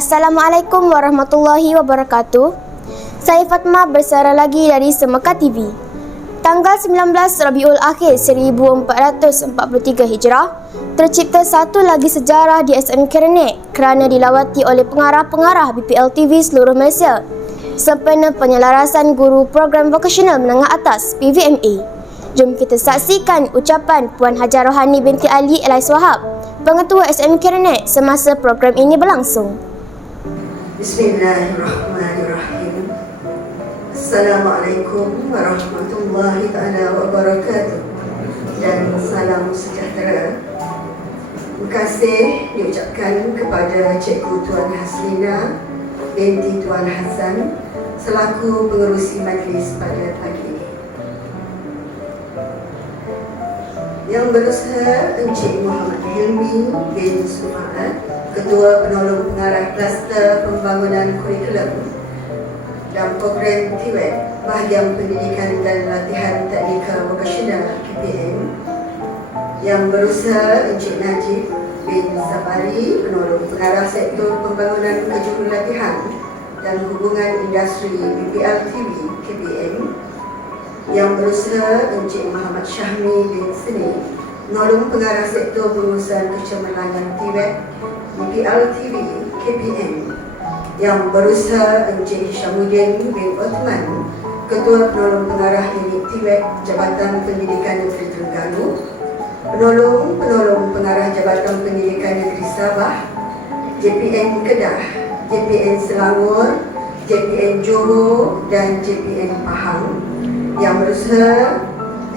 Assalamualaikum warahmatullahi wabarakatuh. Saya Fatma bersara lagi dari Semekat TV. Tanggal 19 Rabiul Akhir 1443 Hijrah, tercipta satu lagi sejarah di SMK Renek kerana dilawati oleh pengarah-pengarah BPL TV seluruh Malaysia sempena penyelarasan guru program vokasional menengah atas PVMA. Jom kita saksikan ucapan Puan Hajar Rohani binti Ali Elais Wahab, Pengetua SMK Renek semasa program ini berlangsung. Bismillahirrahmanirrahim. Assalamualaikum warahmatullahi ta'ala wabarakatuh. Dan salam sejahtera. Terima kasih diucapkan kepada Cikgu Tuan Haslina binti Tuan Hassan selaku pengerusi majlis pada pagi ini. Yang berusaha Encik Muhammad Hilmi bin Sumaat, Ketua Penolong Pengarah Kluster Pembangunan Kurikulum dan Program TVET Bahagian Pendidikan dan Latihan Teknikal Vokasional KPM. Yang berusaha Encik Najib bin Sabari, Penolong Pengarah Sektor Pembangunan Kejurulatihan dan Hubungan Industri BPL TV KPM. Yang berusaha Encik Muhammad Syahmi bin Seni, Penolong Pengarah Sektor Pengurusan Kecemerlangan TVET BPL TV KPM. Yang berusaha Encik Hishamuddin bin Uthman, Ketua Penolong Pengarah Unit TVET Jabatan Pendidikan Negeri Terengganu, Penolong Pengarah Jabatan Pendidikan Negeri Sabah, JPN Kedah, JPN Selangor, JPN Johor dan JPN Pahang. Yang berusaha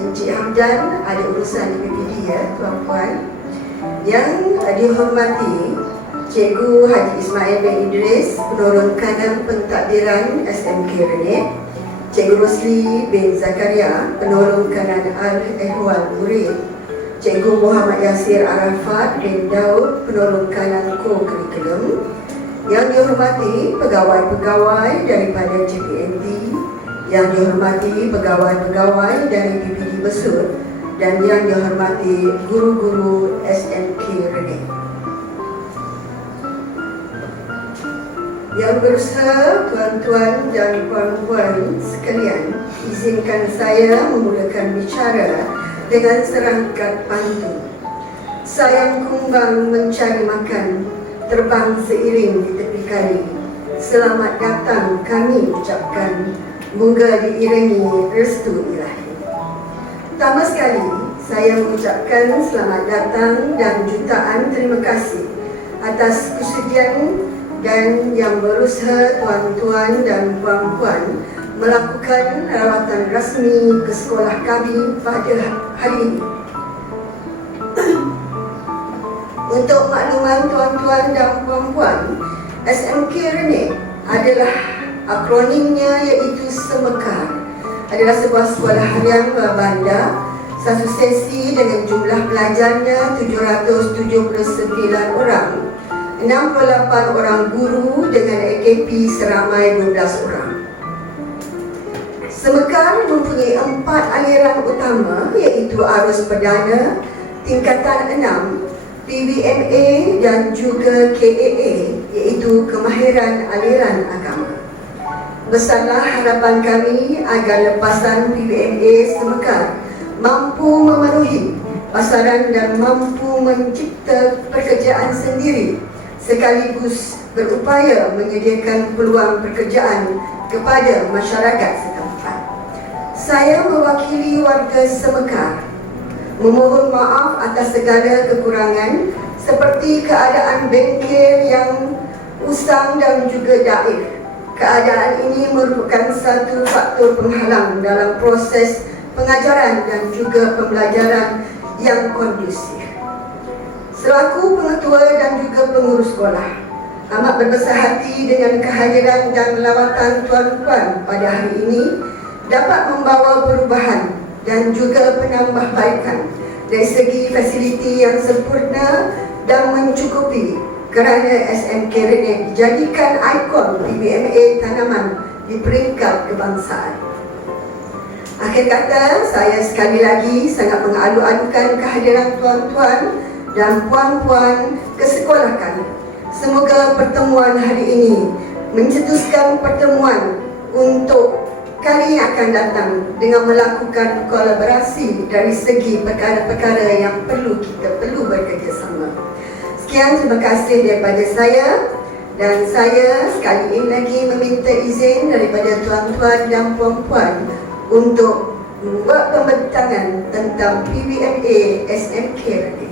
Encik Hamdan, ada urusan di PPD ya tuan-puan. Yang dihormati Cikgu Haji Ismail bin Idris, Penolong Kanan Pentadbiran SMK Renek, Cikgu Rosli bin Zakaria, Penolong Kanan Al-Ehwal Murid, Cikgu Muhammad Yasir Arafat bin Daud, Penolong Kanan Co-Kurikulum. Yang dihormati pegawai-pegawai daripada JPNT, yang dihormati pegawai-pegawai dari PPD Besut, dan yang dihormati guru-guru SMK Renek. Yang berusaha tuan-tuan dan puan-puan sekalian, izinkan saya memulakan bicara dengan serangkaian pantun. Sayang kumbang mencari makan, terbang seiring di tepi kali. Selamat datang kami ucapkan, moga diiringi restu ilahi. Pertama sekali, saya mengucapkan selamat datang dan jutaan terima kasih atas kesudian dan yang berusaha tuan-tuan dan puan-puan melakukan rawatan rasmi ke sekolah kami pada hari ini. Untuk makluman tuan-tuan dan puan-puan, SMK Renek adalah akronimnya iaitu Semekar. Adalah sebuah sekolah harian berbanda, satu sesi dengan jumlah pelajarnya 779 orang, 68 orang guru dengan AKP seramai 12 orang. Semekar mempunyai 4 aliran utama iaitu arus perdana, tingkatan 6, PVMA dan juga KAA iaitu kemahiran aliran agama. Besarlah harapan kami agar lepasan PVMA Semekar mampu memenuhi pasaran dan mampu mencipta pekerjaan sendiri sekaligus berupaya menyediakan peluang pekerjaan kepada masyarakat setempat. Saya mewakili warga Semekar memohon maaf atas segala kekurangan seperti keadaan bengkel yang usang dan juga daif. Keadaan ini merupakan satu faktor penghalang dalam proses pengajaran dan juga pembelajaran yang kondusif. Selaku pengetua dan juga pengurus sekolah, amat berbesar hati dengan kehadiran dan lawatan tuan-tuan pada hari ini dapat membawa perubahan dan juga penambahbaikan dari segi fasiliti yang sempurna dan mencukupi kerana SMK Renek dijadikan ikon PVMA tanaman di peringkat kebangsaan. Akhir kata, saya sekali lagi sangat mengalu-alukan kehadiran tuan-tuan dan puan-puan ke sekolah kami Semoga pertemuan hari ini mencetuskan pertemuan untuk kali yang akan datang dengan melakukan kolaborasi dari segi perkara-perkara yang kita perlu bekerjasama. Sekian, terima kasih daripada saya. Dan saya sekali ini lagi meminta izin daripada tuan-tuan dan puan-puan untuk membuat pembentangan tentang PBMA SMK ini.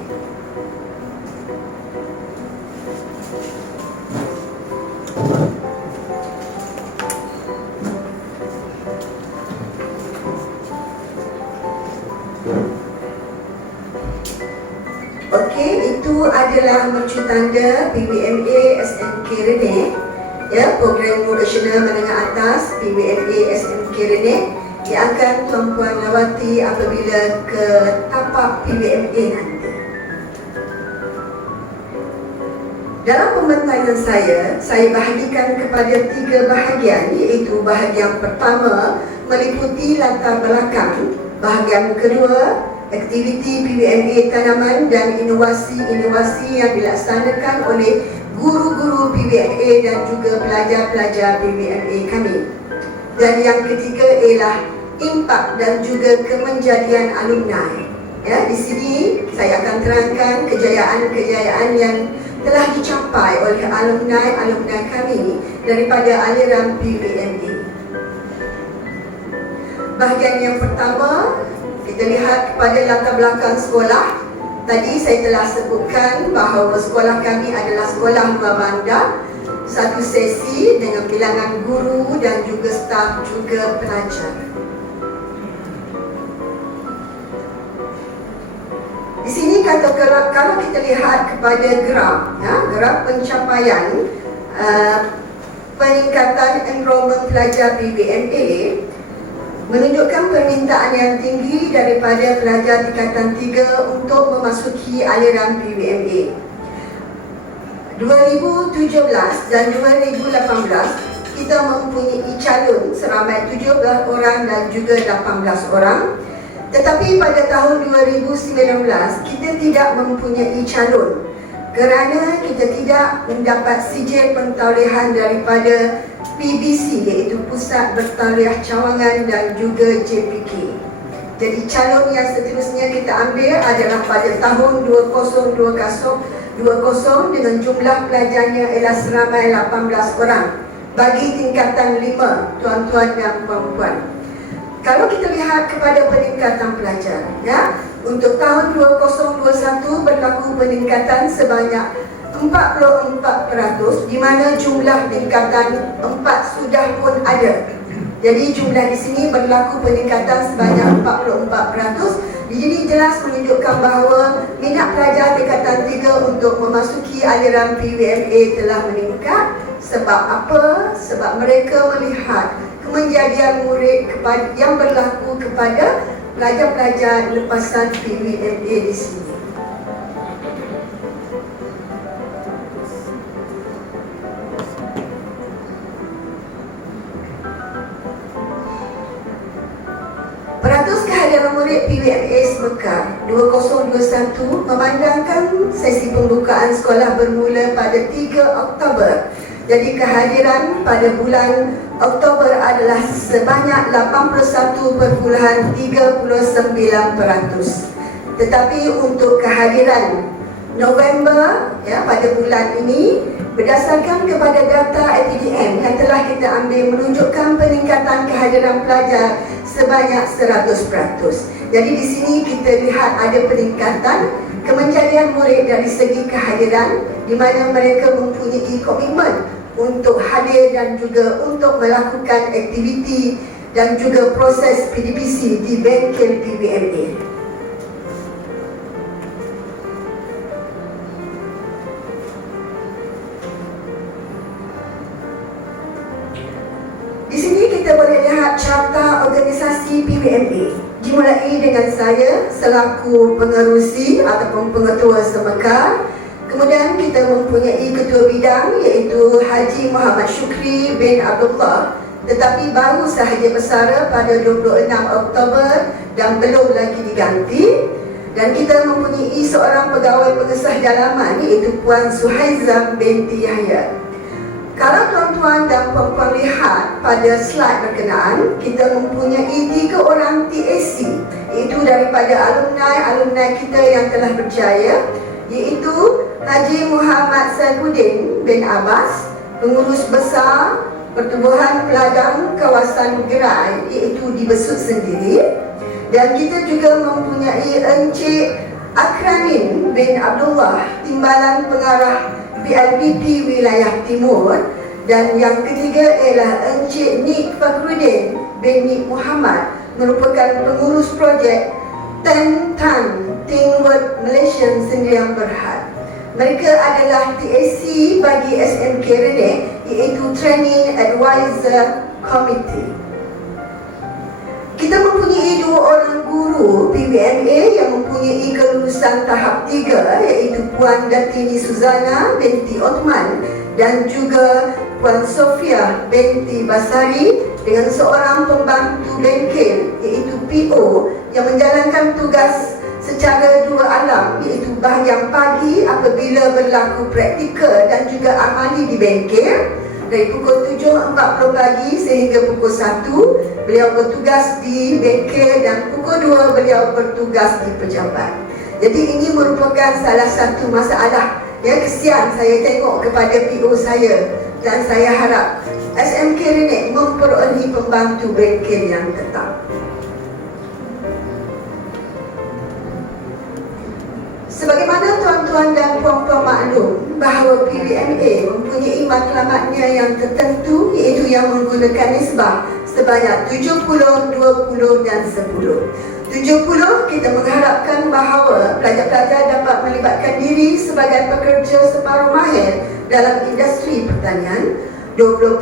Okey, itu adalah mercutanda PBMA SMK Rene, ya, program vocational menengah atas PBMA SMK Rene yang akan tuan-puan lawati apabila ke tapak PBMA nanti. Dalam pembentaian saya bahagikan kepada 3 bahagian, iaitu bahagian pertama meliputi latar belakang, bahagian kedua aktiviti PBMA tanaman dan inovasi-inovasi yang dilaksanakan oleh guru-guru PBMA dan juga pelajar-pelajar PBMA kami. Dan yang ketiga ialah impak dan juga kemenjadian alumni. Ya, di sini saya akan terangkan kejayaan-kejayaan yang telah dicapai oleh alumni kami daripada aliran PBMA. Bahagian yang pertama, kita lihat kepada latar belakang sekolah. Tadi saya telah sebutkan bahawa sekolah kami adalah sekolah luar bandar, satu sesi dengan bilangan guru dan juga staf juga pelajar. Di sini kalau kita lihat kepada graf pencapaian peningkatan enrollment pelajar PBMA menunjukkan permintaan yang tinggi daripada pelajar tingkatan 3 untuk memasuki aliran PBMA. 2017 dan 2018 kita mempunyai calon seramai 17 orang dan juga 18 orang. Tetapi pada tahun 2019 kita tidak mempunyai calon kerana kita tidak mendapat sijil pentaulihan daripada PBC, iaitu Pusat Bertauliah Cawangan dan juga JPK. Jadi calon yang seterusnya kita ambil adalah pada tahun 2020 dengan jumlah pelajarnya ialah seramai 18 orang bagi tingkatan 5, tuan-tuan dan puan-puan. Kalau kita lihat kepada peningkatan pelajar, ya, untuk tahun 2021 berlaku peningkatan sebanyak 44%, di mana jumlah tingkatan 4 sudah pun ada. Jadi jumlah di sini berlaku peningkatan sebanyak 44%. Di sini jelas menunjukkan bahawa minat pelajar tingkatan 3 untuk memasuki aliran PBMA telah meningkat. Sebab apa? Sebab mereka melihat kemenjadian murid yang berlaku kepada pelajar-pelajar lepasan PBMA di sini. Peratus kehadiran murid PBMA Semekar 2021 memandangkan sesi pembukaan sekolah bermula pada 3 Oktober. Jadi kehadiran pada bulan Oktober adalah sebanyak 81.39%. Tetapi untuk kehadiran November, ya, pada bulan ini, berdasarkan kepada data APDM yang telah kita ambil, menunjukkan peningkatan kehadiran pelajar sebanyak 100%. Jadi di sini kita lihat ada peningkatan kemenjadian murid dari segi kehadiran, di mana mereka mempunyai komitmen untuk hadir dan juga untuk melakukan aktiviti dan juga proses PDPC di bengkel PBMA. Di sini kita boleh lihat carta organisasi PBMA, dimulai dengan saya selaku pengerusi ataupun pengetua Semekar. Kemudian kita mempunyai ketua bidang iaitu Haji Muhammad Syukri bin Abdullah, tetapi baru sahaja bersara pada 26 Oktober dan belum lagi diganti. Dan kita mempunyai seorang pegawai pengesah dalaman iaitu Puan Suhaizah binti Yahya. Kalau tuan-tuan dan puan-puan lihat pada slide berkenaan, kita mempunyai 3 orang TAC, iaitu daripada alumni kita yang telah berjaya, iaitu Haji Muhammad Saifuddin bin Abbas, pengurus besar Pertubuhan Peladang Kawasan Gerai, iaitu di Besut sendiri. Dan kita juga mempunyai Encik Akramin bin Abdullah, Timbalan Pengarah PLBP Wilayah Timur. Dan yang ketiga ialah Encik Nik Fakhruddin bin Nik Muhammad, merupakan pengurus projek Tan Teamwork Malaysia Sendirian Berhad. Mereka adalah TAC bagi SMK Renek, iaitu Training Advisor Committee. Kita mempunyai 2 orang guru PBMA yang mempunyai kelulusan tahap 3, iaitu Puan Datini Suzana binti Othman dan juga Puan Sofia binti Basari, dengan seorang pembantu bengkel iaitu PO yang menjalankan tugas secara 2 alam, iaitu bahagian pagi apabila berlaku praktikal dan juga amali di bengkel dari pukul 7.40 pagi sehingga pukul 1 beliau bertugas di bengkel dan pukul 2 beliau bertugas di pejabat. Jadi ini merupakan salah satu masalah kesian saya tengok kepada PO saya, dan saya harap SMK Renek memperolehi pembantu bengkel yang tetap. Sebagaimana tuan-tuan dan puan-puan maklum bahawa PBMA mempunyai matlamatnya yang tertentu, iaitu yang menggunakan nisbah sebanyak 70, 20 dan 10. 70, kita mengharapkan bahawa pelajar-pelajar dapat melibatkan diri sebagai pekerja separuh mahir dalam industri pertanian. 20%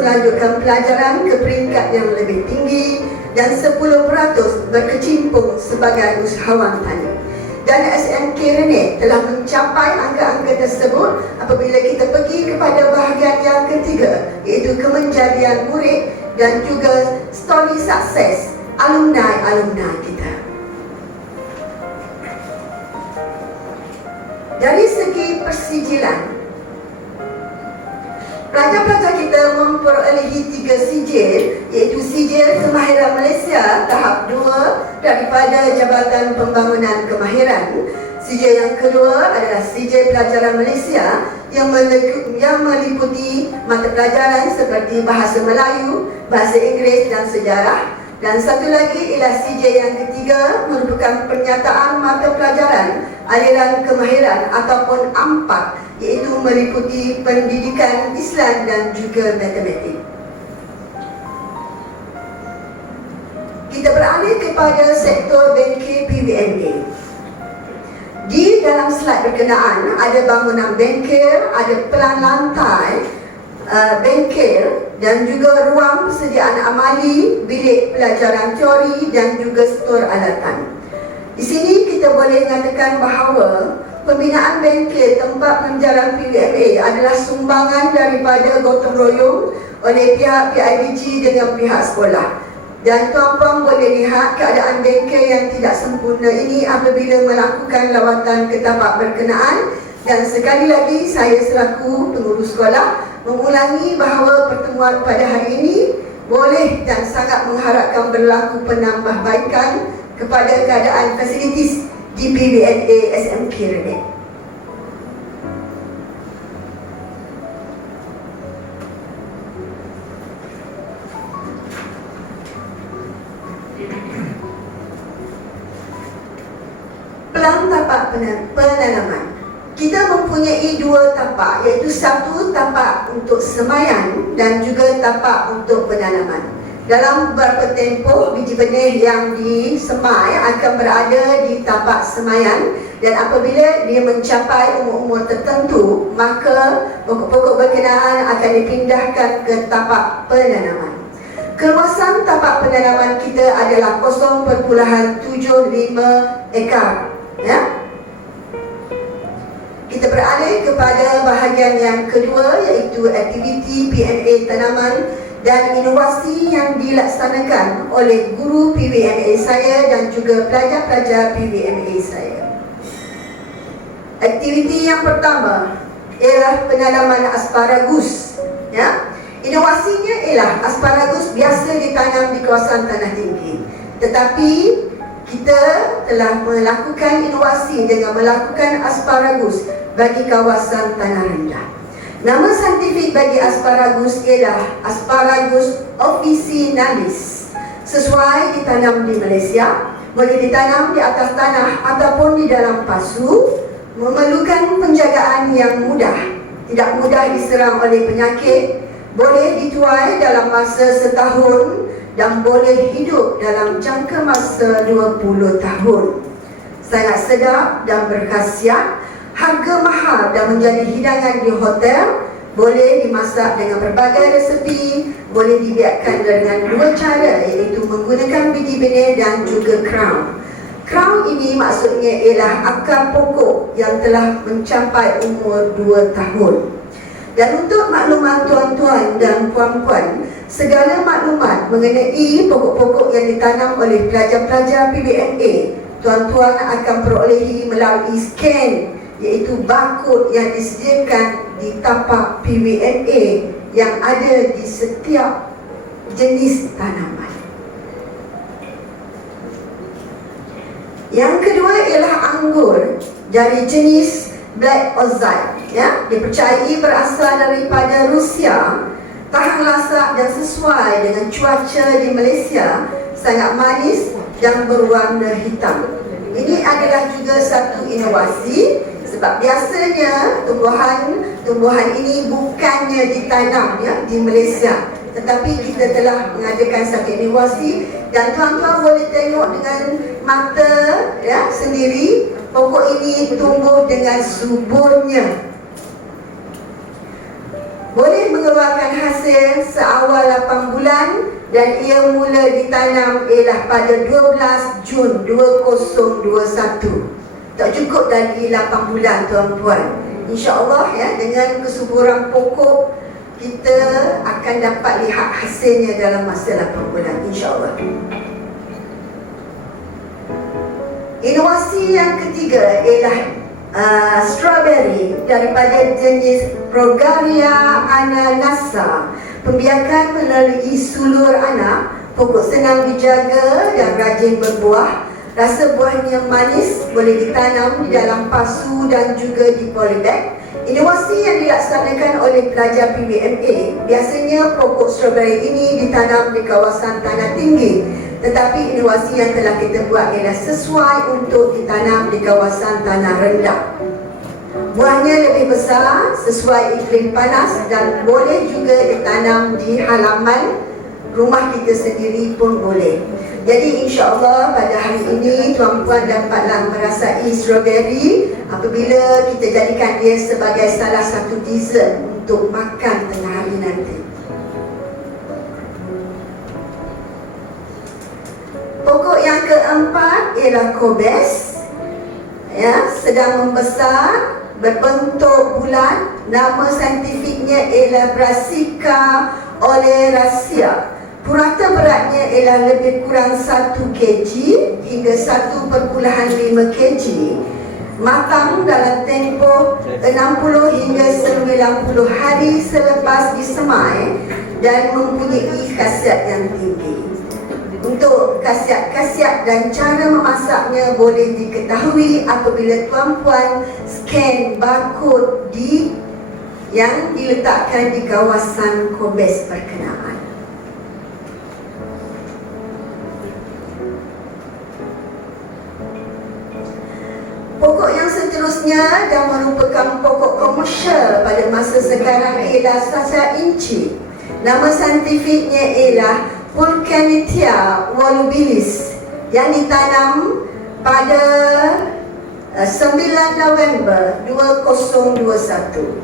melanjutkan pelajaran ke peringkat yang lebih tinggi, dan 10% berkecimpung sebagai usahawan tani. Dan SMK Renek telah mencapai angka-angka tersebut apabila kita pergi kepada bahagian yang ketiga, iaitu kemenjadian murid dan juga story sukses alumni kita. Dari segi persijilan, pelajar-pelajar kita memperolehi 3 sijil, iaitu sijil kemahiran Malaysia tahap 2 daripada Jabatan Pembangunan Kemahiran. Sijil yang kedua adalah sijil pelajaran Malaysia yang meliputi mata pelajaran seperti bahasa Melayu, bahasa Inggeris dan sejarah. Dan satu lagi ialah sijil yang ketiga, merupakan pernyataan mata pelajaran aliran kemahiran ataupun AMPAK, iaitu meliputi pendidikan Islam dan juga matematik. Kita beralih kepada sektor bengkel PBMA. Di dalam slide berkenaan ada bangunan bengkel, ada pelan lantai bengkel dan juga ruang persediaan amali, bilik pelajaran teori dan juga stor alatan. Di sini kita boleh mengatakan bahawa pembinaan bengkel tempat pengajaran PBMA adalah sumbangan daripada gotong royong oleh pihak PIBG dengan pihak sekolah. Dan tuan-puan boleh lihat keadaan bengkel yang tidak sempurna ini apabila melakukan lawatan ke tapak berkenaan. Dan sekali lagi saya selaku pengurus sekolah mengulangi bahawa pertemuan pada hari ini boleh dan sangat mengharapkan berlaku penambahbaikan kepada keadaan fasilitis di PBMA SMK Renek. Pelan tapak penanaman. Kita mempunyai 2 tapak, iaitu satu tapak untuk semayan dan juga tapak untuk penanaman. Dalam beberapa tempoh, biji benih yang disemai akan berada di tapak semayan, dan apabila dia mencapai umur-umur tertentu, maka pokok-pokok berkenaan akan dipindahkan ke tapak penanaman. Keluasan tapak penanaman kita adalah 0.75 ekar. Kita beralih kepada bahagian yang kedua, iaitu aktiviti PNA tanaman dan inovasi yang dilaksanakan oleh guru PBMA saya dan juga pelajar-pelajar PBMA saya. Aktiviti yang pertama ialah penanaman asparagus. Ya, inovasinya ialah asparagus biasa ditanam di kawasan tanah tinggi, tetapi kita telah melakukan inovasi dengan melakukan asparagus bagi kawasan tanah rendah. Nama saintifik bagi asparagus ialah Asparagus officinalis. Sesuai ditanam di Malaysia, boleh ditanam di atas tanah ataupun di dalam pasu, memerlukan penjagaan yang mudah, tidak mudah diserang oleh penyakit, boleh dituai dalam masa setahun dan boleh hidup dalam jangka masa 20 tahun. Sangat sedap dan berkhasiat, harga mahal dan menjadi hidangan di hotel, boleh dimasak dengan berbagai resepi, boleh dibiarkan dengan dua cara, iaitu menggunakan biji benih dan juga crown. Crown ini maksudnya ialah akar pokok yang telah mencapai umur 2 tahun. Dan untuk makluman tuan-tuan dan puan-puan, segala maklumat mengenai pokok-pokok yang ditanam oleh pelajar-pelajar PBMA, tuan-tuan akan perolehi melalui scan, iaitu barcode yang disediakan di tapak PBMA yang ada di setiap jenis tanaman. Yang kedua ialah anggur dari jenis Black Ozite. Ya, dipercayai berasal daripada Rusia, tahan lasak dan sesuai dengan cuaca di Malaysia, sangat manis dan berwarna hitam. Ini adalah juga satu inovasi, sebab biasanya tumbuhan ini bukannya ditanam ya di Malaysia, tetapi kita telah mengadakan satu inovasi dan tuan-tuan boleh tengok dengan mata ya sendiri, pokok ini tumbuh dengan suburnya. Boleh mengeluarkan hasil seawal 8 bulan dan ia mula ditanam ialah pada 12 Jun 2021. Tak cukup lagi 8 bulan tuan-puan. InsyaAllah ya, dengan kesuburan pokok kita akan dapat lihat hasilnya dalam masa 8 bulan insyaAllah. Inovasi yang ketiga ialah strawberry daripada jenis Progaria ananasa. Pembiakan melalui sulur anak, pokok senang dijaga dan rajin berbuah. Rasa buahnya manis, boleh ditanam di dalam pasu dan juga di polybag. Inovasi yang dilaksanakan oleh pelajar PBMA, biasanya pokok strawberry ini ditanam di kawasan tanah tinggi, tetapi inovasi yang telah kita buat ialah sesuai untuk ditanam di kawasan tanah rendah. Buahnya lebih besar, sesuai iklim panas dan boleh juga ditanam di halaman rumah kita sendiri pun boleh. Jadi insya-Allah pada hari ini tuan-puan dapatlah merasai strawberry apabila kita jadikan dia sebagai salah satu dessert untuk makan tengah hari nanti. Pokok yang keempat ialah kobes. Ya, sedang membesar, berbentuk bulat. Nama saintifiknya ialah Brassica oleracea. Purata beratnya ialah lebih kurang 1 kg hingga 1.5 kg. Matang dalam tempoh 60 hingga 90 hari selepas disemai dan mempunyai khasiat yang tinggi. Untuk khasiat-khasiat dan cara memasaknya boleh diketahui apabila tuan-puan scan barcode yang diletakkan di kawasan kobes berkenaan. Pokok yang seterusnya dan merupakan pokok komersial pada masa sekarang ialah Sacha inci. Nama saintifiknya ialah Pulchanitia volubilis yang ditanam pada 9 November 2021.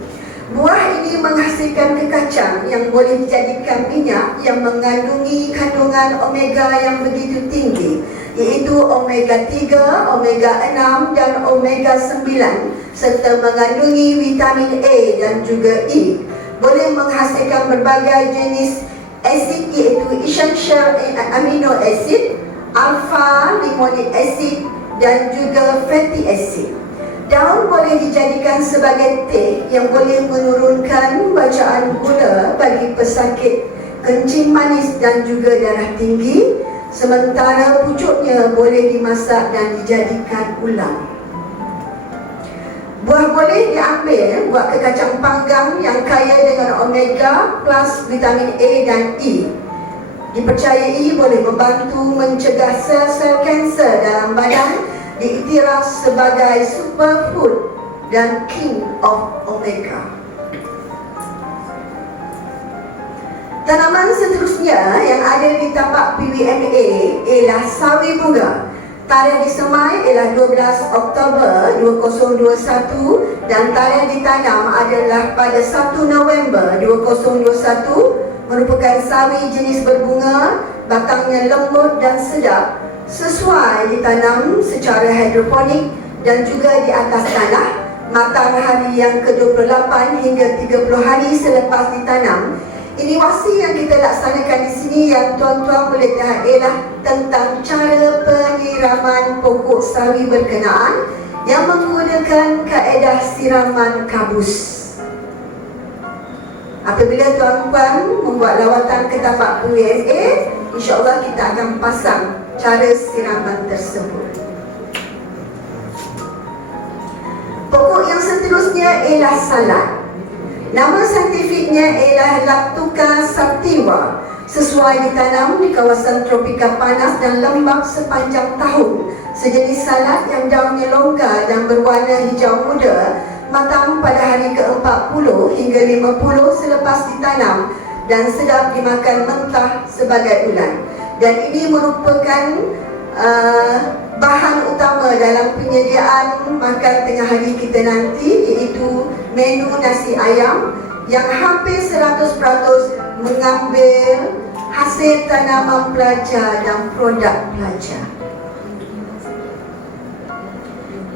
Buah ini menghasilkan kekacang yang boleh dijadikan minyak yang mengandungi kandungan omega yang begitu tinggi, iaitu omega 3, omega 6 dan omega 9 serta mengandungi vitamin A dan juga E. Boleh menghasilkan berbagai jenis Asid iaitu essential amino acid, alpha linolic acid dan juga fatty acid. Daun boleh dijadikan sebagai teh yang boleh menurunkan bacaan gula bagi pesakit kencing manis dan juga darah tinggi, sementara pucuknya boleh dimasak dan dijadikan ulam. Buah boleh diambil buat ke kacang panggang yang kaya dengan omega plus vitamin A dan E. Dipercayai boleh membantu mencegah sel-sel kanser dalam badan, diiktiraf sebagai superfood dan king of omega. Tanaman seterusnya yang ada di tapak PBMA ialah sawi bunga. Tarikh disemai ialah 12 Oktober 2021 dan tarikh ditanam adalah pada 1 November 2021. Merupakan sawi jenis berbunga, batangnya lembut dan sedap, sesuai ditanam secara hidroponik dan juga di atas tanah. Matang hari yang ke-28 hingga 30 hari selepas ditanam. Ini wasi yang kita laksanakan di sini yang tuan-tuan boleh lihat ialah tentang cara penyiraman pokok sawi berkenaan yang menggunakan kaedah siraman kabus. Apabila tuan-tuan membuat lawatan ke tapak PBMA, insya-Allah kita akan pasang cara siraman tersebut. Pokok yang seterusnya ialah salad. Nama saintifiknya ialah Lactuca sativa. Sesuai ditanam di kawasan tropika panas dan lembap sepanjang tahun. Sejenis salad yang daunnya longgar dan berwarna hijau muda, matang pada hari ke-40 hingga 50 selepas ditanam dan sedap dimakan mentah sebagai ulam. Dan ini merupakan bahan utama dalam penyediaan makan tengah hari kita nanti, iaitu menu nasi ayam yang hampir 100% mengambil hasil tanaman pelajar dan produk pelajar.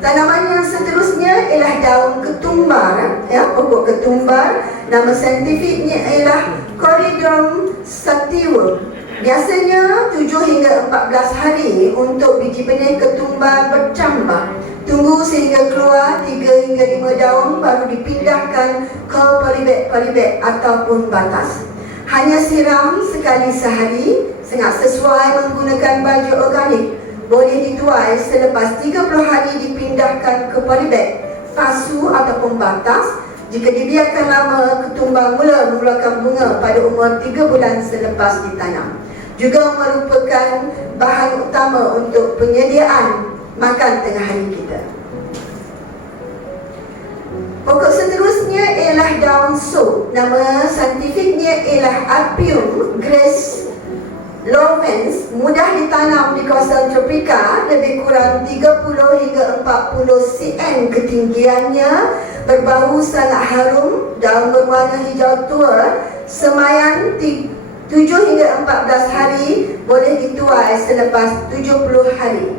Tanaman yang seterusnya ialah daun ketumbar, pokok ketumbar. Nama saintifiknya ialah Corydon sativum. Biasanya 7 hingga 14 hari untuk biji benih ketumbar bercambah. Tunggu sehingga keluar 3 hingga 5 daun baru dipindahkan ke polybag ataupun batas. Hanya siram sekali sehari, sangat sesuai menggunakan baju organik. Boleh dituai selepas 30 hari dipindahkan ke polybag, pasu ataupun batas. Jika dibiarkan lama, ketumbar mula mengeluarkan bunga pada umur 3 bulan selepas ditanam. Juga merupakan bahan utama untuk penyediaan makan tengah hari kita. Pokok seterusnya ialah daun sop. Nama saintifiknya ialah Apium grace Lovens. Mudah ditanam di kawasan tropika, lebih kurang 30 hingga 40 cm ketinggiannya, berbau sangat harum, daun berwarna hijau tua, semaian 7 hingga 14 hari, boleh dituai selepas 70 hari.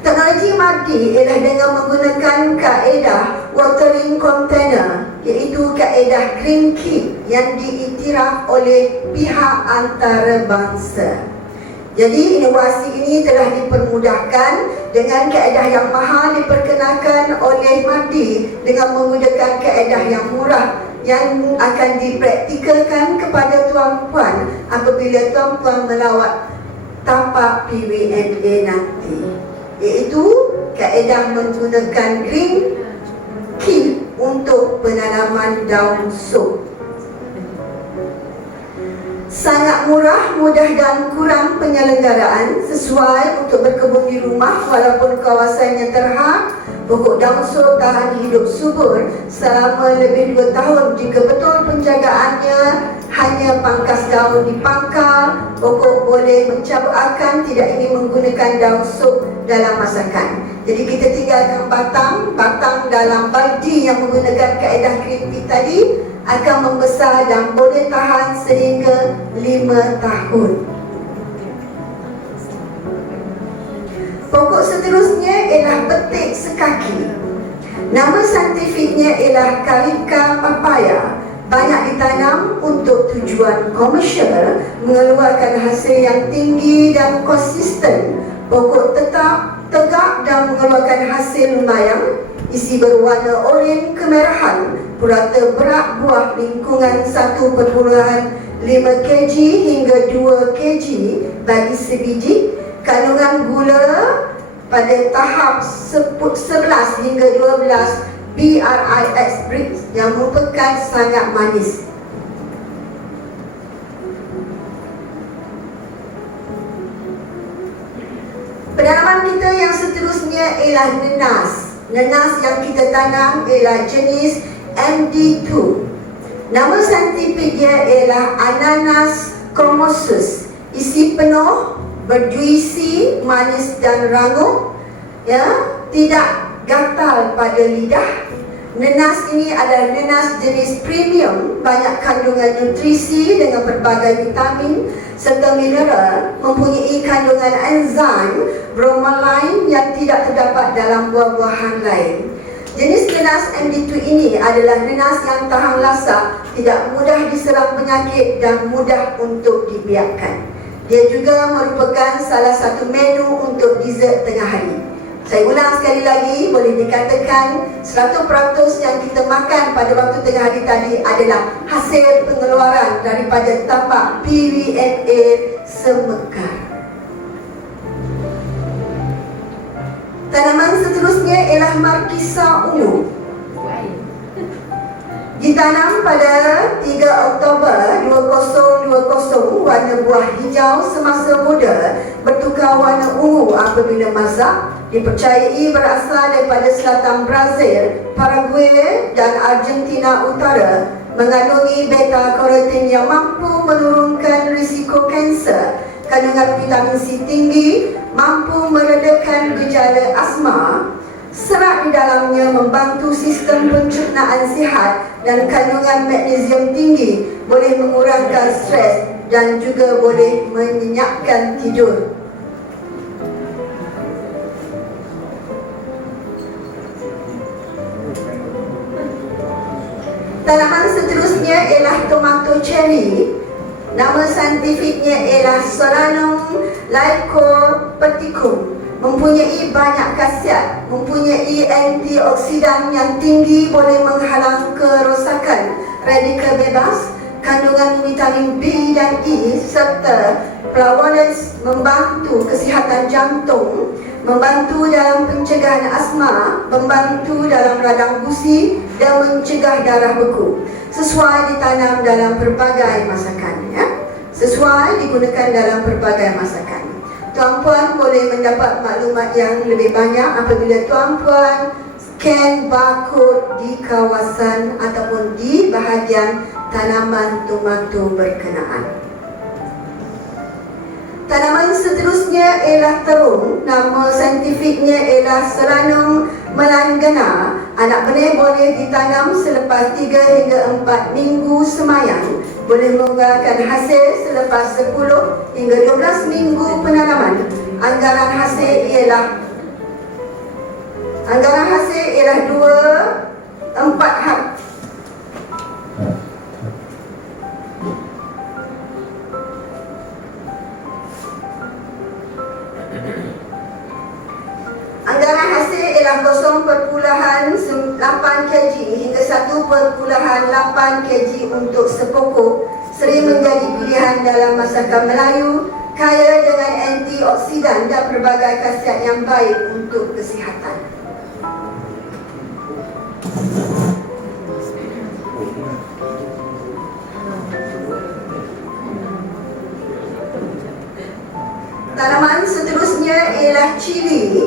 Teknologi madi ialah dengan menggunakan kaedah watering container, iaitu kaedah Green Key yang diiktiraf oleh pihak antarabangsa. Jadi inovasi ini telah dipermudahkan dengan kaedah yang mahal diperkenalkan oleh MADI dengan menggunakan kaedah yang murah yang akan dipraktikalkan kepada tuan-puan apabila tuan-puan melawat tapak PBMA nanti, iaitu kaedah menggunakan Green Key untuk penanaman daun sop. Sangat murah, mudah dan kurang penyelenggaraan, sesuai untuk berkebun di rumah walaupun kawasannya terhad. Pokok daun sop tahan hidup subur selama lebih 2 tahun jika betul penjagaannya. Hanya pangkas daun dipangkal. Pokok boleh mencabut akar, tidak ingin menggunakan daun sop dalam masakan. Jadi kita tinggalkan batang dalam baldi yang menggunakan kaedah Green Key tadi akan membesar dan boleh tahan sehingga 5 tahun. Pokok seterusnya ialah betik sekaki. Nama saintifiknya ialah Carica papaya. banyak ditanam untuk tujuan komersial, mengeluarkan hasil yang tinggi dan konsisten, pokok tetap, tegak dan mengeluarkan hasil lumayan, isi berwarna oranye kemerahan, purata berat buah lingkungan 1,5 kg hingga 2 kg bagi sebiji, kandungan gula pada tahap 11 hingga 12 BRIX yang merupakan sangat manis. Penanaman kita yang seterusnya ialah nenas. Nenas yang kita tanam ialah jenis MD2. Nama saintifik dia ialah Ananas commosus. Isi penuh, berjuisi, manis dan rangup, tidak gatal pada lidah. Nenas ini adalah nenas jenis premium, banyak kandungan nutrisi dengan berbagai vitamin serta mineral, mempunyai kandungan enzim bromelain yang tidak terdapat dalam buah-buahan lain. Jenis nenas MD2 ini adalah nenas yang tahan lasak, tidak mudah diserang penyakit dan mudah untuk dibiarkan. Dia juga merupakan salah satu menu untuk dessert tengah hari. Saya ulang sekali lagi, boleh dikatakan 100% yang kita makan pada waktu tengah hari tadi adalah hasil pengeluaran daripada tapak PVMA Semekar. Tanaman seterusnya ialah Markisa ungu. Ditanam pada 3 Oktober 2020, warna buah hijau semasa muda bertukar warna ungu apabila masak. Dipercayai berasal daripada selatan Brazil, Paraguay dan Argentina Utara, mengandungi beta-karotin yang mampu menurunkan risiko kanser, kandungan vitamin C tinggi, mampu meredakan gejala asma, serat di dalamnya membantu sistem pencernaan sihat, dan kandungan magnesium tinggi boleh mengurangkan stres dan juga boleh menyenyapkan tidur. Tanaman seterusnya ialah tomato cherry. Nama saintifiknya ialah Solanum lycopeticum. Mempunyai banyak khasiat, mempunyai antioksidan yang tinggi, boleh menghalang kerosakan radikal bebas, kandungan vitamin B dan E serta flavonoids, membantu kesihatan jantung, membantu dalam pencegahan asma, membantu dalam radang gusi dan mencegah darah beku. Sesuai ditanam dalam pelbagai masakan, sesuai digunakan dalam pelbagai masakan. Tuan-puan boleh mendapat maklumat yang lebih banyak apabila tuan-puan scan barcode di kawasan ataupun di bahagian tanaman tomato berkenaan. Tanaman seterusnya ialah terung. Nama saintifiknya ialah Solanum melangana. Anak benih boleh ditanam selepas 3 hingga 4 minggu semayang. Boleh mengeluarkan hasil selepas 10 hingga 12 minggu penanaman. Anggaran hasil ialah 2-4 hari. Anggaran hasil ialah 0.8 kg hingga 1.8 kg untuk sepokok, sering menjadi pilihan dalam masakan Melayu, kaya dengan antioksidan dan pelbagai khasiat yang baik untuk kesihatan. Tanaman seterusnya ialah cili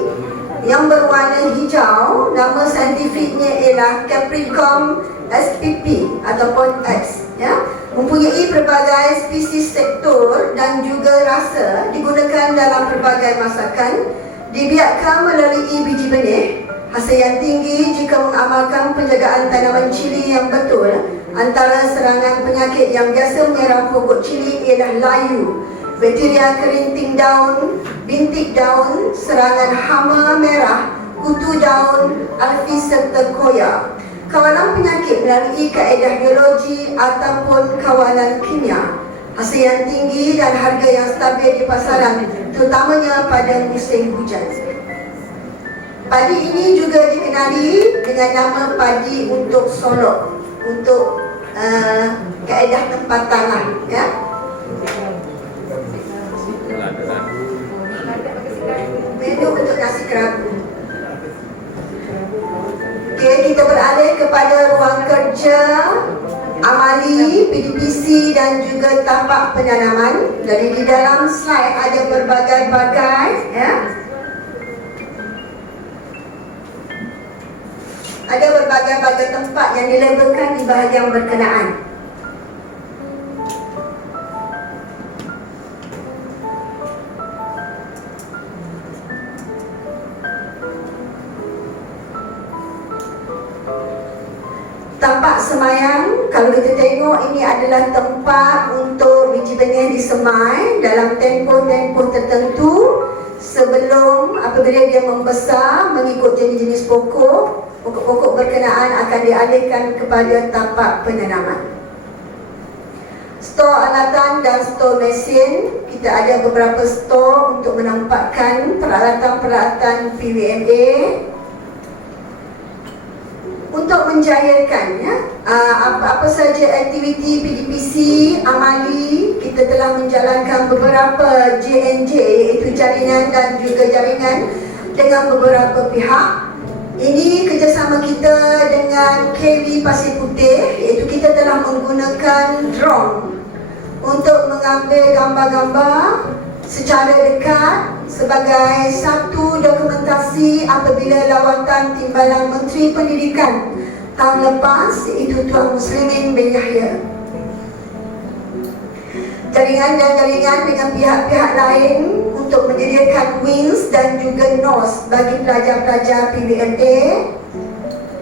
yang berwarna hijau. Nama saintifiknya ialah Capricorn spp ataupun X. Mempunyai pelbagai spesies sektor dan juga rasa, digunakan dalam pelbagai masakan, dibiarkan melalui biji benih. Hasil yang tinggi jika mengamalkan penjagaan tanaman cili yang betul. Antara serangan penyakit yang biasa menyerang pokok cili ialah layu, bakteria kerinting daun, bintik daun, serangan hama merah, kutu daun, alfi serta koya. kawalan penyakit melalui kaedah biologi ataupun kawalan kimia. Hasil yang tinggi dan harga yang stabil di pasaran, terutamanya pada musim hujan. Padi ini juga dikenali dengan nama padi untuk solok, untuk kaedah tempatan lah, ya. Menu untuk nasi kerabu. Okey, kita beralih kepada ruang kerja, amali, PDPC dan juga tapak penanaman. Jadi di dalam slide ada berbagai-bagai, ya. Ada berbagai-bagai tempat yang dilabelkan di bahagian berkenaan. Tempat semayang, kalau kita tengok ini adalah tempat untuk biji benih disemai dalam tempoh-tempoh tertentu sebelum apabila dia membesar mengikut jenis-jenis pokok berkenaan akan dialihkan kepada tapak penanaman. Stor alatan dan stor mesin, kita ada beberapa stor untuk menempatkan peralatan-peralatan PWMA untuk menjayakan, ya, apa saja aktiviti PDPC, amali. Kita telah menjalankan beberapa JNJ, iaitu jalinan dan juga jaringan dengan beberapa pihak. Ini kerjasama kita dengan KV Pasir Putih, iaitu kita telah menggunakan drone untuk mengambil gambar-gambar secara dekat sebagai satu dokumentasi apabila lawatan Timbalan Menteri Pendidikan tahun lepas, iaitu Tuan Muslimin bin Yahya. Jaringan dan jaringan dengan pihak-pihak lain untuk menyediakan wings dan juga NOS bagi pelajar-pelajar PWMA.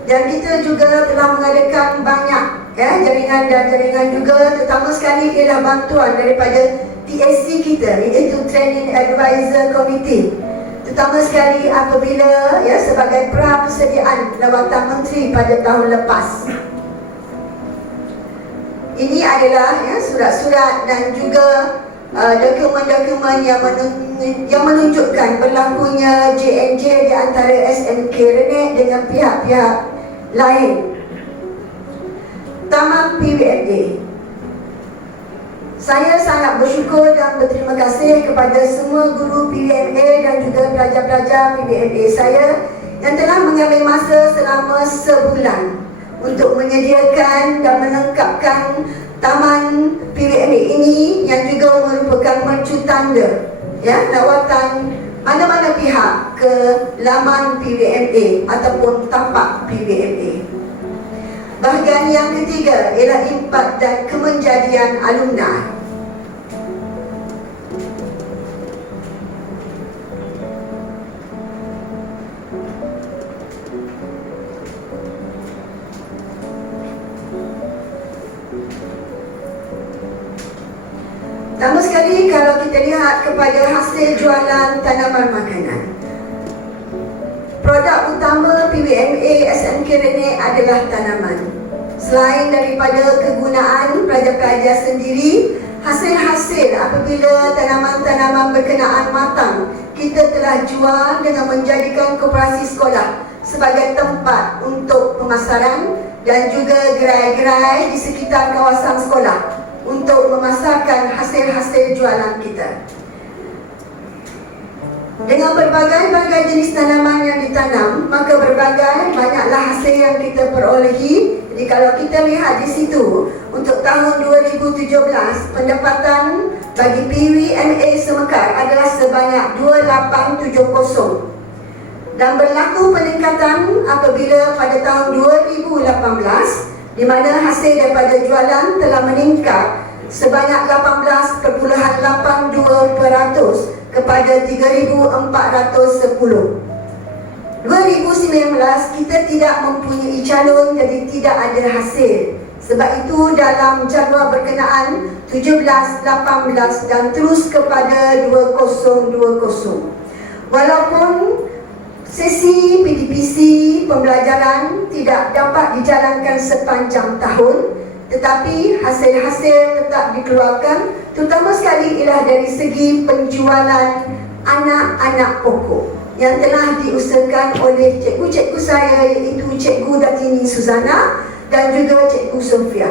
Dan kita juga telah mengadakan banyak, ya, jaringan dan jaringan juga, terutama sekali ialah bantuan daripada TSC kita, iaitu Training Advisor Committee, terutama sekali apabila, ya, sebagai pra-persediaan lawatan menteri pada tahun lepas. Ini adalah, ya, surat-surat dan juga dokumen-dokumen yang menunjukkan berlakunya JNJ di antara SMK Renek dengan pihak-pihak lain. Taman PWMA. Saya sangat bersyukur dan berterima kasih kepada semua guru PWMA dan juga pelajar-pelajar PWMA saya yang telah mengambil masa selama sebulan untuk menyediakan dan melengkapkan taman PWMA ini, yang juga merupakan mercu tanda, ya, lawatan mana-mana pihak ke laman PWMA ataupun tapak PWMA. Bahagian yang ketiga ialah impak dan kemenjadian alumni. Pertama sekali, kalau kita lihat kepada hasil jualan tanaman makanan, produk utama PWMA SMK Renek adalah tanaman. Selain daripada kegunaan pelajar-pelajar sendiri, hasil-hasil apabila tanaman-tanaman berkenaan matang, kita telah jual dengan menjadikan koperasi sekolah sebagai tempat untuk pemasaran dan juga gerai-gerai di sekitar kawasan sekolah untuk memasarkan hasil-hasil jualan kita. Dengan berbagai-bagai jenis tanaman yang ditanam, maka banyaklah hasil yang kita perolehi. Jadi kalau kita lihat di situ, untuk tahun 2017, pendapatan bagi PWMA Semekar adalah sebanyak 2870. Dan berlaku peningkatan apabila pada tahun 2018, di mana hasil daripada jualan telah meningkat sebanyak 18.82% kepada 3,410. 2019 kita tidak mempunyai calon, jadi tidak ada hasil. Sebab itu dalam jadual berkenaan 17, 18 dan terus kepada 2020. Walaupun sesi PDPC aktiviti pembelajaran tidak dapat dijalankan sepanjang tahun, tetapi hasil-hasil tetap dikeluarkan, terutama sekali ialah dari segi penjualan anak-anak pokok yang telah diusahakan oleh cikgu-cikgu saya, iaitu Cikgu Datini Suzana dan juga Cikgu Sofia.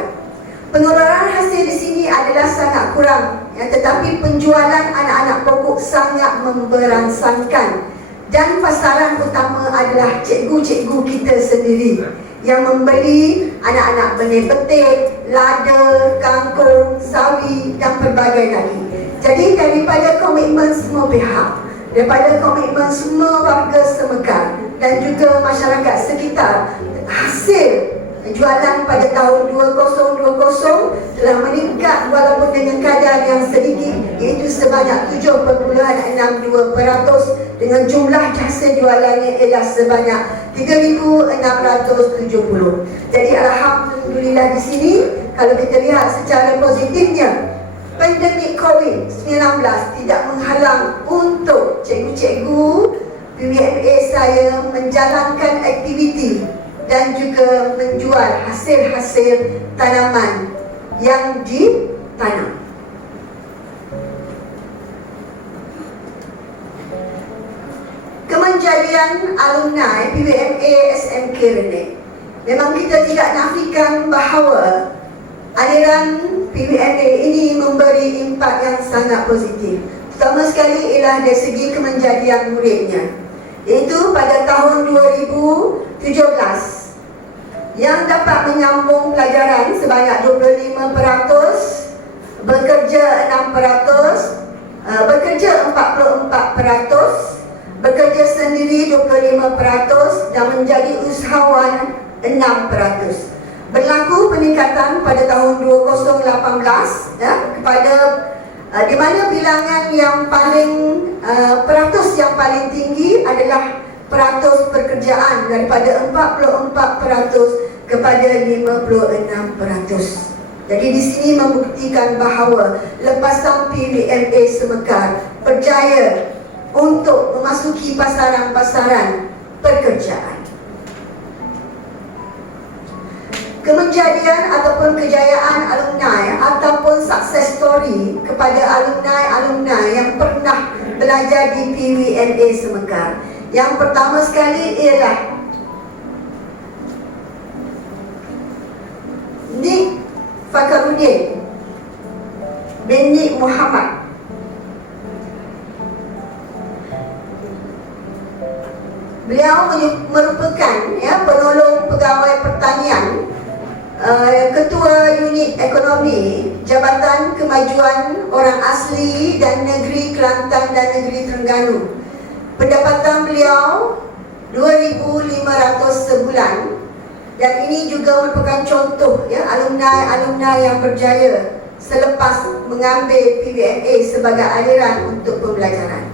Pengeluaran hasil di sini adalah sangat kurang, tetapi penjualan anak-anak pokok sangat memberangsangkan. Dan pasaran utama adalah cikgu-cikgu kita sendiri yang membeli anak-anak benih betik, lada, kangkung, sawi dan pelbagai lagi. Jadi daripada komitmen semua pihak, daripada komitmen semua warga Semekar dan juga masyarakat sekitar, hasil jualan pada tahun 2020 telah meningkat walaupun dengan kadar yang sedikit, iaitu sebanyak 7.62%, dengan jumlah hasil jualannya ialah sebanyak 3.670. Jadi alhamdulillah di sini kalau kita lihat secara positifnya, pandemik COVID-19 tidak menghalang untuk cikgu-cikgu PBMA saya menjalankan aktiviti dan juga menjual hasil-hasil tanaman yang ditanam. Kemenjadian alumni PBMA SMK Renek, memang kita tidak nafikan bahawa aliran PBMA ini memberi impak yang sangat positif. Pertama sekali ialah dari segi kemenjadian muridnya, iaitu pada tahun 2017 yang dapat menyambung pelajaran sebanyak 25%, bekerja 6%, bekerja 44%, bekerja sendiri 25% dan menjadi usahawan 6%. Berlaku peningkatan pada tahun 2018 kepada di mana bilangan yang paling peratus yang paling tinggi adalah peratus pekerjaan, daripada 44% kepada 56%. Jadi di sini membuktikan bahawa lepasan PBMA Semekar berjaya untuk memasuki pasaran-pasaran pekerjaan. Kemenjadian ataupun kejayaan alumni ataupun success story kepada alumni-alumni yang pernah belajar di PBMA Semekar. Yang pertama sekali ialah Nik Fakarudin bin Nik Muhammad. Beliau merupakan penolong pegawai pertanian, Ketua Unit Ekonomi Jabatan Kemajuan Orang Asli dan Negeri Kelantan dan Negeri Terengganu. Pendapatan beliau 2,500 sebulan, dan ini juga merupakan contoh alumni-alumni yang berjaya selepas mengambil PBMA sebagai aliran untuk pembelajaran.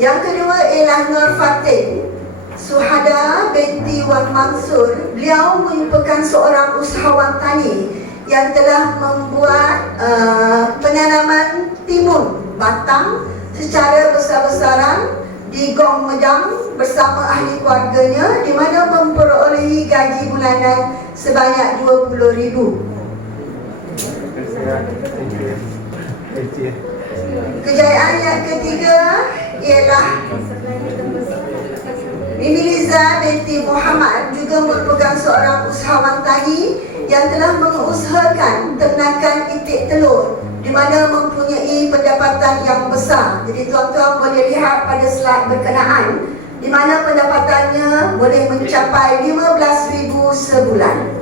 Yang kedua ialah Nur Fatin Suhada binti Wan Mansur. Beliau merupakan seorang usahawan tani yang telah membuat penanaman timun batang secara besar-besaran di Gong Medang bersama ahli keluarganya, di mana memperolehi gaji bulanan sebanyak 20,000. Kejayaan yang ketiga ialah Mimi Liza binti Muhammad, juga merupakan seorang usahawan tani yang telah mengusahakan ternakan itik telur, di mana mempunyai pendapatan yang besar. Jadi tuan-tuan boleh lihat pada slide berkenaan, di mana pendapatannya boleh mencapai 15,000 sebulan.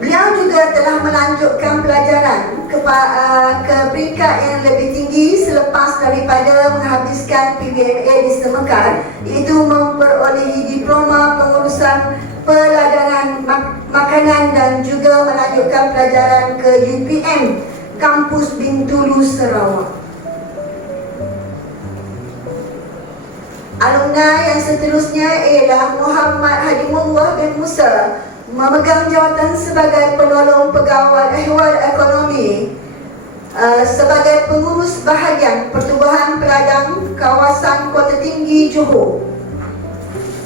Beliau juga telah melanjutkan pelajaran ke peringkat yang lebih tinggi selepas daripada menghabiskan PBMA di Semekar, iaitu memperolehi diploma pengurusan pelajaran makanan dan juga melanjutkan pelajaran ke UPM Kampus Bintulu Sarawak. Alumni yang seterusnya ialah Muhammad Hadimullah bin Musa, memegang jawatan sebagai penolong pegawai ehwal ekonomi sebagai pengurus bahagian Pertubuhan Peladang Kawasan Kota Tinggi Johor.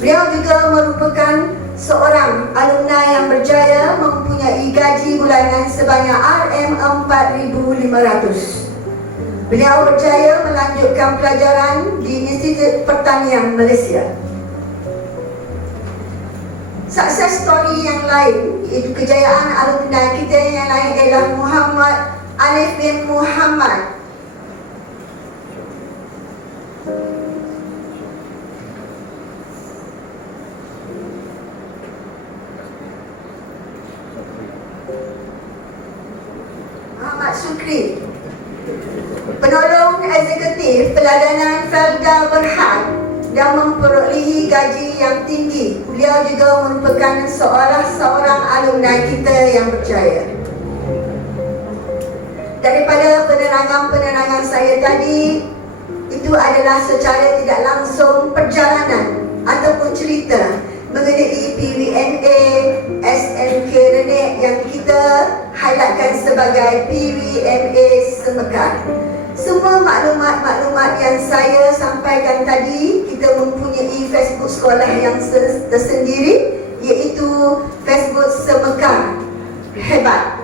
Beliau juga merupakan seorang alumni yang berjaya mempunyai gaji bulanan sebanyak RM4,500. Beliau berjaya melanjutkan pelajaran di Institut Pertanian Malaysia. Sukses story yang lain, iaitu kejayaan alumni kita yang lain ialah Muhammad Alif bin Muhammad. Muhammad Sukri, penolong eksekutif peladanan Felda Berhad dan memperolehi gaji yang tinggi. Beliau juga merupakan seorang alumni kita yang berjaya. Daripada penerangan saya tadi, itu adalah secara tidak langsung perjalanan ataupun cerita mengenai PVMA SMK Renek yang kita highlightkan sebagai PVMA Semekar. Semua maklumat yang saya sampaikan tadi, kita mempunyai Facebook sekolah yang tersendiri, iaitu Facebook Semekar Hebat,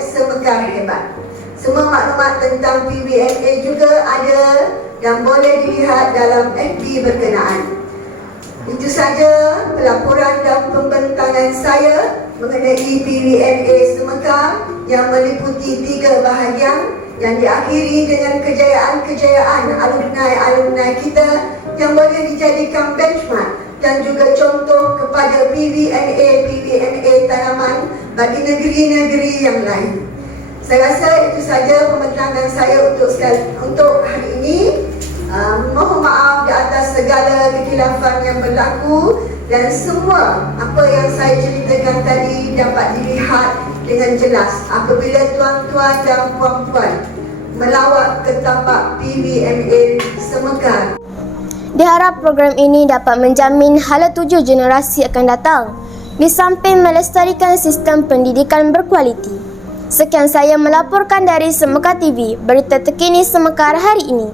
#Semekar Hebat. Semua maklumat tentang PVMA juga ada dan boleh dilihat dalam FB berkenaan. Itu saja pelaporan dan pembentangan saya mengenai PVMA Semekar yang meliputi 3 bahagian yang diakhiri dengan kejayaan-kejayaan alumni kita yang boleh dijadikan benchmark dan juga contoh kepada PVMA tanaman bagi negeri-negeri yang lain. Saya rasa itu saja pembentangan saya untuk hari ini. Mohon maaf di atas segala kekhilafan yang berlaku dan semua apa yang saya ceritakan tadi dapat dilihat dengan jelas apabila tuan-tuan dan puan-puan melawat ke tapak PVMA Semekar. Diharap program ini dapat menjamin hala tuju generasi akan datang di samping melestarikan sistem pendidikan berkualiti. Sekian saya melaporkan dari Semekar TV, berita terkini Semekar hari ini.